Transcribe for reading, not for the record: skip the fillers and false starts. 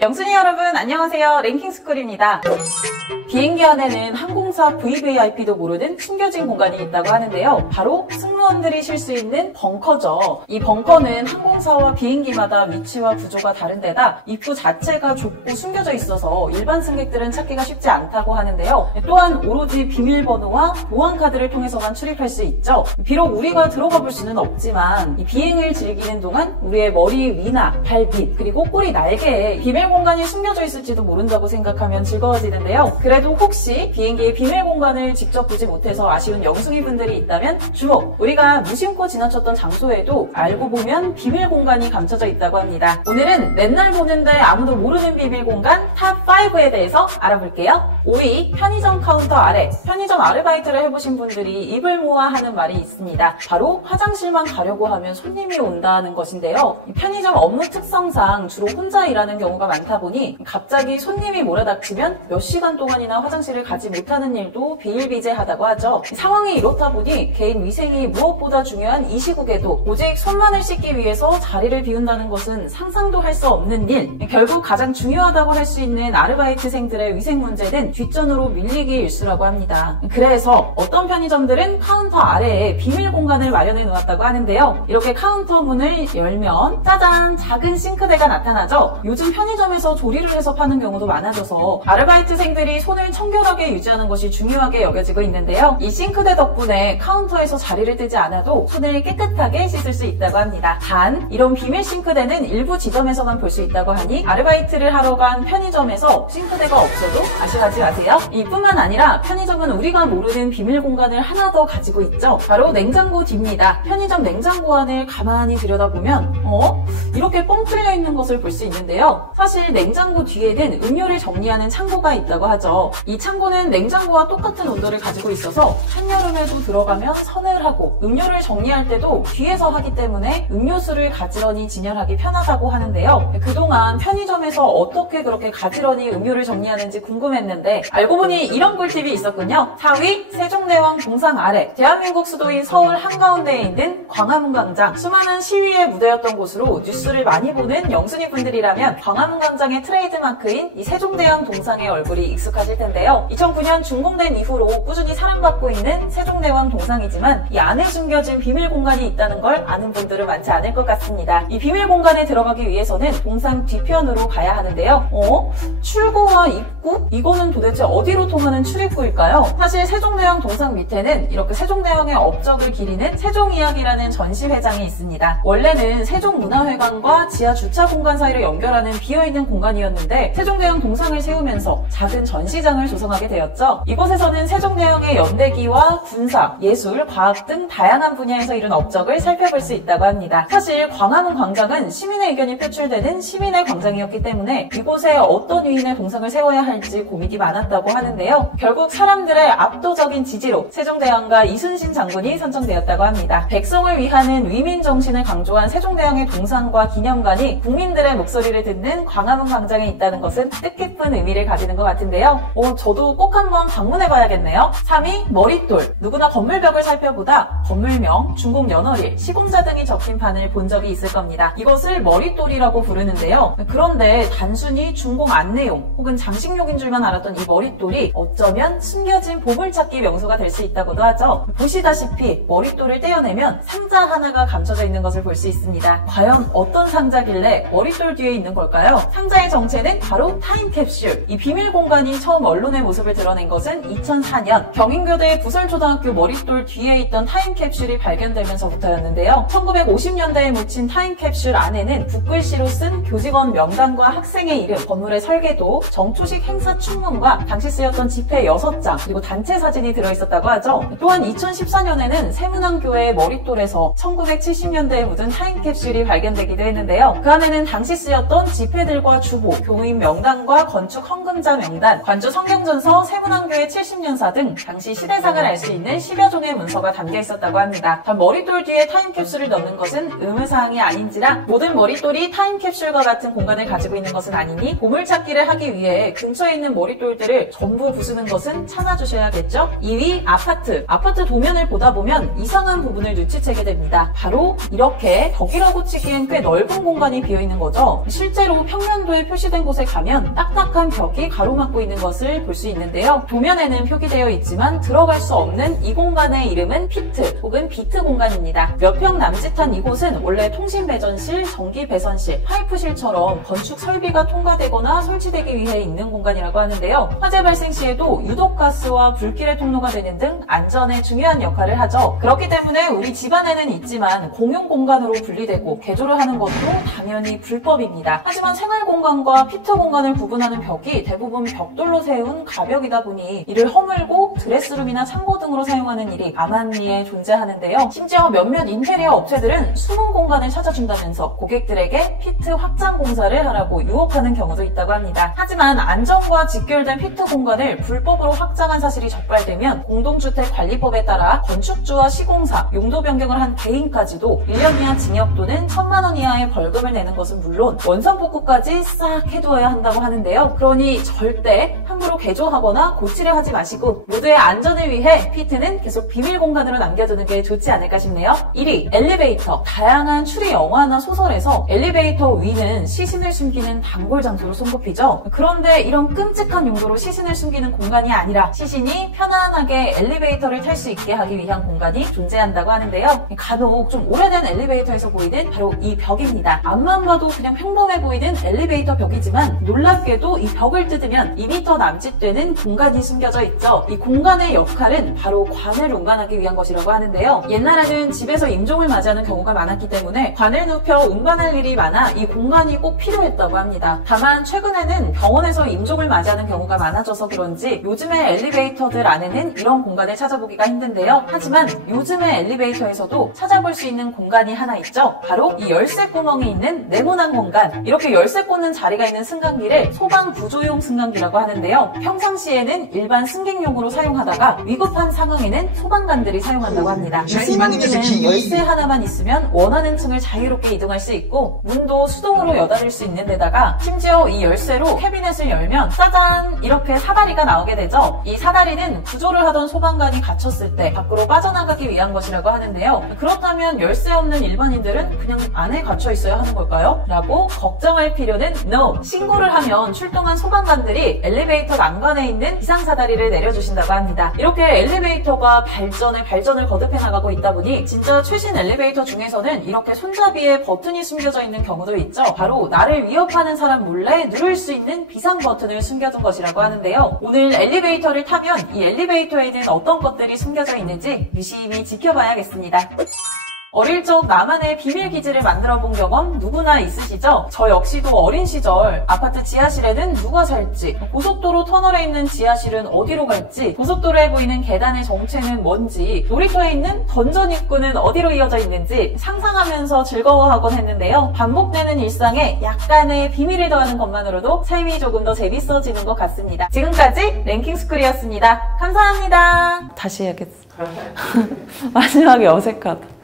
영순이 여러분 안녕하세요. 랭킹스쿨입니다. 비행기 안에는 항공사 VVIP도 모르는 숨겨진 공간이 있다고 하는데요. 바로 승무원들이 쉴 수 있는 벙커죠. 이 벙커는 항공사와 비행기마다 위치와 구조가 다른 데다 입구 자체가 좁고 숨겨져 있어서 일반 승객들은 찾기가 쉽지 않다고 하는데요. 또한 오로지 비밀번호와 보안카드를 통해서만 출입할 수 있죠. 비록 우리가 들어가 볼 수는 없지만 이 비행을 즐기는 동안 우리의 머리 위나 발 밑 그리고 꼬리 날개에 비밀 공간이 숨겨져 있을지도 모른다고 생각하면 즐거워지는데요. 그래도 혹시 비행기의 비밀 공간을 직접 보지 못해서 아쉬운 영순이 분들이 있다면 주목! 우리가 무심코 지나쳤던 장소에도 알고 보면 비밀 공간이 감춰져 있다고 합니다. 오늘은 맨날 보는데 아무도 모르는 비밀 공간 탑5에 대해서 알아볼게요. 5위, 편의점 카운터 아래. 편의점 아르바이트를 해보신 분들이 입을 모아 하는 말이 있습니다. 바로 화장실만 가려고 하면 손님이 온다는 것인데요. 편의점 업무 특성상 주로 혼자 일하는 경우가 많다 보니 갑자기 손님이 몰아닥치면 몇 시간 동안이나 화장실을 가지 못하는 일도 비일비재하다고 하죠. 상황이 이렇다 보니 개인 위생이 무엇보다 중요한 이 시국에도 오직 손만을 씻기 위해서 자리를 비운다는 것은 상상도 할 수 없는 일. 결국 가장 중요하다고 할 수 있는 아르바이트생들의 위생 문제는 뒷전으로 밀리기 일쑤라고 합니다. 그래서 어떤 편의점들은 카운터 아래에 비밀 공간을 마련해 놓았다고 하는데요. 이렇게 카운터 문을 열면 짜잔! 작은 싱크대가 나타나죠. 요즘 편의점에서 조리를 해서 파는 경우도 많아져서 아르바이트생들이 손을 청결하게 유지하는 것이 중요하게 여겨지고 있는데요. 이 싱크대 덕분에 카운터에서 자리를 뜨지 않아도 손을 깨끗하게 씻을 수 있다고 합니다. 단, 이런 비밀 싱크대는 일부 지점에서만 볼 수 있다고 하니 아르바이트를 하러 간 편의점에서 싱크대가 없어도 아쉬워하지 마세요. 이뿐만 아니라 편의점은 우리가 모르는 비밀 공간을 하나 더 가지고 있죠. 바로 냉장고 뒤입니다. 편의점 냉장고 안을 가만히 들여다보면 이렇게 뻥 뚫려 있는 것을 볼 수 있는데요. 사실 냉장고 뒤에는 음료를 정리하는 창고가 있다고 하죠. 이 창고는 냉장고와 똑같은 온도를 가지고 있어서 한여름에도 들어가면 서늘하고 음료를 정리할 때도 뒤에서 하기 때문에 음료수를 가지런히 진열하기 편하다고 하는데요. 그동안 편의점에서 어떻게 그렇게 가지런히 음료를 정리하는지 궁금했는데 알고 보니 이런 꿀팁이 있었군요. 4위, 세종대왕 동상 아래. 대한민국 수도인 서울 한가운데에 있는 광화문 광장. 수많은 시위의 무대였던 곳으로 뉴스를 많이 보는 영순이 분들이라면 광화문 광장의 트레이드마크인 이 세종대왕 동상의 얼굴이 익숙하실 텐데요. 2009년 준공된 이후로 꾸준히 사랑받고 있는 세종대왕 동상이지만 이 안에 숨겨진 비밀 공간이 있다는 걸 아는 분들은 많지 않을 것 같습니다. 이 비밀 공간에 들어가기 위해서는 동상 뒤편으로 가야 하는데요. 출구와 입구? 이거는 도대체 어디로 통하는 출입구일까요? 사실 세종대왕 동상 밑에는 이렇게 세종대왕의 업적을 기리는 세종이야기라는 전시회장이 있습니다. 원래는 세종문화회관과 지하 주차 공간 사이를 연결하는 비어있는 공간이었는데 세종대왕 동상을 세우면서 작은 전시장을 조성하게 되었죠. 이곳에서는 세종대왕의 연대기와 군사, 예술, 과학 등 다양한 분야에서 이룬 업적을 살펴볼 수 있다고 합니다. 사실 광화문 광장은 시민의 의견이 표출되는 시민의 광장이었기 때문에 이곳에 어떤 위인의 동상을 세워야 할지 고민이 많았다고 하는데요. 결국 사람들의 압도적인 지지로 세종대왕과 이순신 장군이 선정되었다고 합니다. 백성을 위하는 위민 정신을 강조한 세종대왕의 동상과 기념관이 국민들의 목소리를 듣는 광화문 광장에 있다는 것은 뜻깊은 의미를 가지는 것 같은데요. 저도 꼭 한번 방문해봐야겠네요. 3위, 머릿돌. 누구나 건물벽을 살펴보다 건물명, 중공 연월일, 시공자 등이 적힌 판을 본 적이 있을 겁니다. 이것을 머릿돌이라고 부르는데요. 그런데 단순히 중공 안내용 혹은 장식용인 줄만 알았던 이 머릿돌이 어쩌면 숨겨진 보물찾기 명소가 될 수 있다고도 하죠. 보시다시피 머릿돌을 떼어내면 상자 하나가 감춰져 있는 것을 볼 수 있습니다. 과연 어떤 상자길래 머릿돌 뒤에 있는 걸까요? 상자의 정체는 바로 타임캡슐. 이 비밀 공간이 처음 언론의 모습을 드러낸 것은 2004년 경인교대 부설초등학교 머릿돌 뒤에 있던 타임캡슐이 발견되면서부터였는데요. 1950년대에 묻힌 타임캡슐 안에는 붓글씨로 쓴 교직원 명단과 학생의 이름, 건물의 설계도, 정초식 행사 충문과 당시 쓰였던 지폐 6장, 그리고 단체 사진이 들어있었다고 하죠. 또한 2014년에는 세문안교회의 머릿돌에서 1970년대에 묻은 타임캡슐이 발견되기도 했는데요. 그 안에는 당시 쓰였던 지폐들과 학과 주보, 교인 명단과 건축 헌금자 명단, 관주 성경전서, 세문안교의 70년사 등 당시 시대상을 알 수 있는 10여 종의 문서가 담겨 있었다고 합니다. 단 머릿돌 뒤에 타임캡슐을 넣는 것은 의무사항이 아닌지라 모든 머릿돌이 타임캡슐과 같은 공간을 가지고 있는 것은 아니니 보물찾기를 하기 위해 근처에 있는 머릿돌들을 전부 부수는 것은 참아주셔야겠죠? 2위, 아파트. 아파트 도면을 보다 보면 이상한 부분을 눈치채게 됩니다. 바로 이렇게 벽이라고 치기엔 꽤 넓은 공간이 비어있는 거죠. 실제로 평면도에 표시된 곳에 가면 딱딱한 벽이 가로막고 있는 것을 볼 수 있는데요. 도면에는 표기되어 있지만 들어갈 수 없는 이 공간의 이름은 피트 혹은 비트 공간입니다. 몇 평 남짓한 이곳은 원래 통신배전실, 전기배선실, 파이프실처럼 건축 설비가 통과되거나 설치되기 위해 있는 공간이라고 하는데요. 화재 발생 시에도 유독가스와 불길의 통로가 되는 등 안전에 중요한 역할을 하죠. 그렇기 때문에 우리 집안에는 있지만 공용 공간으로 분리되고 개조를 하는 것도 당연히 불법입니다. 하지만 생활공간과 피트 공간을 구분하는 벽이 대부분 벽돌로 세운 가벽이다 보니 이를 허물고 드레스룸이나 창고 등으로 사용하는 일이 암암리에 존재하는데요. 심지어 몇몇 인테리어 업체들은 숨은 공간을 찾아준다면서 고객들에게 피트 확장 공사를 하라고 유혹하는 경우도 있다고 합니다. 하지만 안전과 직결된 피트 공간을 불법으로 확장한 사실이 적발되면 공동주택관리법에 따라 건축주와 시공사, 용도 변경을 한 개인까지도 1년 이하 징역 또는 1,000만 원 이하의 벌금을 내는 것은 물론 원상복구까지 싹 해두어야 한다고 하는데요. 그러니 절대 함부로 개조하거나 고치려 하지 마시고 모두의 안전을 위해 피트는 계속 비밀 공간으로 남겨두는 게 좋지 않을까 싶네요. 1위, 엘리베이터. 다양한 추리 영화나 소설에서 엘리베이터 위는 시신을 숨기는 단골 장소로 손꼽히죠. 그런데 이런 끔찍한 용도로 시신을 숨기는 공간이 아니라 시신이 편안하게 엘리베이터를 탈 수 있게 하기 위한 공간이 존재한다고 하는데요. 간혹 좀 오래된 엘리베이터에서 보이는 바로 이 벽입니다. 앞만 봐도 그냥 평범해 보이는 엘리베이터 벽이지만 놀랍게도 이 벽을 뜯으면 2m 남짓 되는 공간이 숨겨져 있죠. 이 공간의 역할은 바로 관을 운반하기 위한 것이라고 하는데요. 옛날에는 집에서 임종을 맞이하는 경우가 많았기 때문에 관을 눕혀 운반할 일이 많아 이 공간이 꼭 필요했다고 합니다. 다만 최근에는 병원에서 임종을 맞이하는 경우가 많아져서 그런지 요즘의 엘리베이터들 안에는 이런 공간을 찾아보기가 힘든데요. 하지만 요즘의 엘리베이터에서도 찾아볼 수 있는 공간이 하나 있죠. 바로 이 열쇠 구멍이 있는 네모난 공간. 이렇게 열쇠 꽂는 자리가 있는 승강기를 소방구조용 승강기라고 하는데요. 평상시에는 일반 승객용으로 사용하다가 위급한 상황에는 소방관들이 사용한다고 합니다. 이 승강기는 열쇠 하나만 있으면 원하는 층을 자유롭게 이동할 수 있고 문도 수동으로 여닫을 수 있는 데다가 심지어 이 열쇠로 캐비넷을 열면 짜잔! 이렇게 사다리가 나오게 되죠. 이 사다리는 구조를 하던 소방관이 갇혔을 때 밖으로 빠져나가기 위한 것이라고 하는데요. 그렇다면 열쇠 없는 일반인들은 그냥 안에 갇혀 있어야 하는 걸까요? 라고 걱정할 필요는 NO! 신고를 하면 출동한 소방관들이 엘리베이터 난간에 있는 비상사다리를 내려주신다고 합니다. 이렇게 엘리베이터가 발전을 거듭해 나가고 있다 보니 진짜 최신 엘리베이터 중에서는 이렇게 손잡이에 버튼이 숨겨져 있는 경우도 있죠. 바로 나를 위협하는 사람 몰래 누를 수 있는 비상 버튼을 숨겨둔 것이라고 하는데요. 오늘 엘리베이터를 타면 이 엘리베이터에는 어떤 것들이 숨겨져 있는지 유심히 지켜봐야겠습니다. 어릴 적 나만의 비밀 기지를 만들어 본 경험 누구나 있으시죠? 저 역시도 어린 시절 아파트 지하실에는 누가 살지, 고속도로 터널에 있는 지하실은 어디로 갈지, 고속도로에 보이는 계단의 정체는 뭔지, 놀이터에 있는 던전 입구는 어디로 이어져 있는지 상상하면서 즐거워하곤 했는데요. 반복되는 일상에 약간의 비밀을 더하는 것만으로도 삶이 조금 더 재밌어지는 것 같습니다. 지금까지 랭킹스쿨이었습니다. 감사합니다. 다시 해야겠어. 마지막에 어색하다.